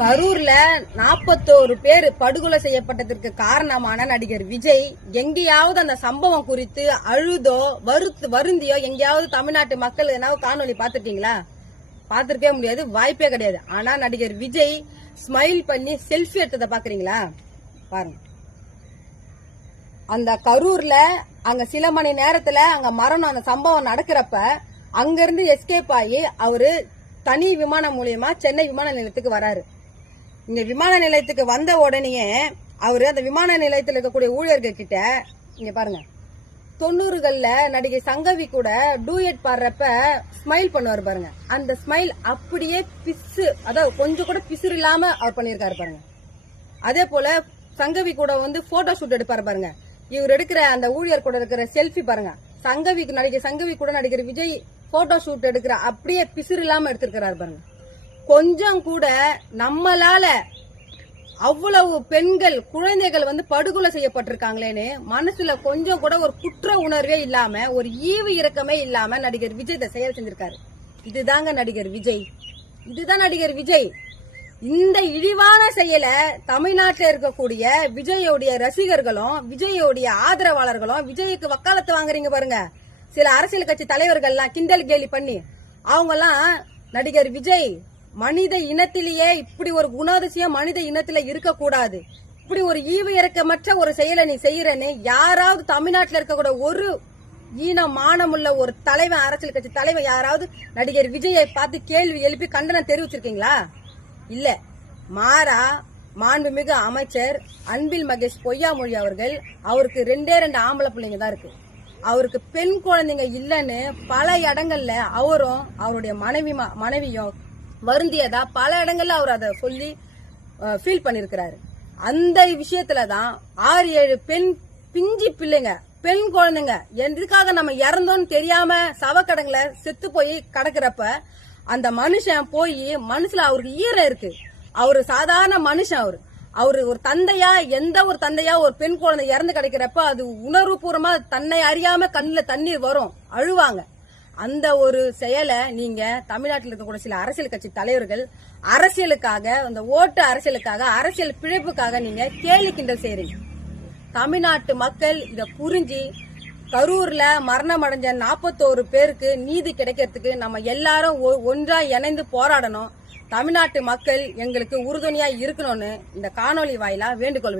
கரூர்ல 41 பேர் படுகொலை செய்யப்பட்டதற்கு காரணமான நடிகர் விஜய் எங்கேயாவது அந்த சம்பவம் குறித்து அழுதோ வருந்தியோ எங்கேயாவது தமிழ்நாட்டு மக்கள் ஏதாவது காணொலி பாத்துட்டீங்களா? பாத்திருக்கவே முடியாது, வாய்ப்பே கிடையாது. ஆனா நடிகர் விஜய் ஸ்மைல் பண்ணி செல்ஃபி எடுத்ததை பாக்குறீங்களா? பாருங்க. அந்த கரூர்ல அங்க சில மணி நேரத்துல அங்க மரணம், அந்த சம்பவம் நடக்கிறப்ப அங்கிருந்து எஸ்கேப் ஆகி அவரு தனி விமானம் மூலியமா சென்னை விமான நிலையத்துக்கு வராரு. இங்க விமான நிலையத்துக்கு வந்த உடனே அவரு அந்த விமான நிலையத்தில் இருக்கக்கூடிய ஊழியர்கள் கிட்ட, இங்க பாருங்க, 90கள்ல நடிகை சங்கவி கூட டூயட் பாடுறப்ப ஸ்மைல் பண்ணுவாரு பாருங்க. அந்த ஸ்மைல் அப்படியே பிசு, அதாவது கொஞ்சம் கூட பிசுறு இல்லாம அவர் பண்ணிருக்காரு பாருங்க. அதே போல சங்கவி கூட போட்டோ ஷூட் எடுப்பாரு பாருங்க. இவர் எடுக்கிற அந்த ஊழியர் கூட இருக்கிற செல்ஃபி பாருங்க. நடிகை சங்கவி கூட நடிகர் விஜய் போட்டோ ஷூட் எடுக்கிற அப்படியே பிசுறு இல்லாம எடுத்திருக்கிறாரு பாருங்க. கொஞ்சம் கூட நம்மளால அவ்வளவு பெண்கள் குழந்தைகள் படுகொலை செய்யப்பட்டிருக்காங்களேன்னு மனசுல கொஞ்சம் கூட ஒரு குற்ற உணர்வே இல்லாம, ஒரு ஈவு இரக்கமே இல்லாம நடிகர் விஜய் இதை செயல் செஞ்சிருக்காரு. இதுதாங்க நடிகர் விஜய், இதுதான் நடிகர் விஜய். இந்த இழிவான செயலை தமிழ்நாட்டில் இருக்கக்கூடிய விஜயோடைய ரசிகர்களும் விஜயோடைய ஆதரவாளர்களும், விஜய்க்கு வக்காலத்து வாங்குறீங்க பாருங்க சில அரசியல் கட்சி தலைவர்கள்லாம் கிண்டல் கேலி பண்ணி, அவங்கெல்லாம் நடிகர் விஜய் மனித இனத்திலேயே இப்படி ஒரு குணாதிசயம் மனித இனத்தில இருக்கக்கூடாது, இப்படி ஒரு ஈவு இறக்கமற்ற ஒரு செயலை நீ செய்யறன்னு யாராவது தமிழ்நாட்டில் இருக்கக்கூட ஒரு மானமுள்ள ஒரு தலைவன், அரசியல் கட்சி தலைவன் யாராவது நடிகர் விஜயை பார்த்து கேள்வி எழுப்பி கண்டனம் தெரிவிச்சிருக்கீங்களா? இல்ல. மாறா மாண்புமிகு அமைச்சர் அன்பில் மகேஷ் பொய்யாமொழி அவர்கள், அவருக்கு 2 ஆம்பளை பிள்ளைங்க தான் இருக்கு, அவருக்கு பெண் குழந்தைங்க இல்லன்னு பல இடங்கள்ல அவரும் அவருடைய மனைவியும் வருந்தியதா பல இடங்கள்ல அவர் அதை சொல்லி ஃபீல் பண்ணிருக்கிறாரு. அந்த விஷயத்துலதான் 6-7 பிஞ்சு பிள்ளைங்க, பெண் குழந்தைங்க எதுக்காக நம்ம இறந்தோன்னு தெரியாம சவக்கடங்களை செத்து போய் கிடக்கிறப்ப அந்த மனுஷன் போய் மனசுல அவருக்கு ஈரம் இருக்கு. அவரு சாதாரண மனுஷன், அவரு ஒரு தந்தையா, எந்த ஒரு தந்தையா ஒரு பெண் குழந்தை இறந்து கிடைக்கிறப்ப அது உணர்வுபூர்வமா தன்னை அறியாம கண்ணுல தண்ணீர் வரும், அழுவாங்க. அந்த ஒரு செயலை நீங்க தமிழ்நாட்டில் இருக்கக்கூடிய சில அரசியல் கட்சி தலைவர்கள் அரசியலுக்காக, அந்த ஓட்டு அரசியலுக்காக, அரசியல் பிழைப்புக்காக நீங்க கேலி கிண்டல் செய்றீங்க. தமிழ்நாட்டு மக்கள் இத புரிஞ்சு கரூர்ல மரணம் அடைஞ்ச 41 பேருக்கு நீதி கிடைக்கிறதுக்கு நம்ம எல்லாரும் ஒன்றா இணைந்து போராடணும். தமிழ்நாட்டு மக்கள் எங்களுக்கு உறுதுணையா இருக்கணும்னு இந்த காணொலி வாயிலா வேண்டுகோள்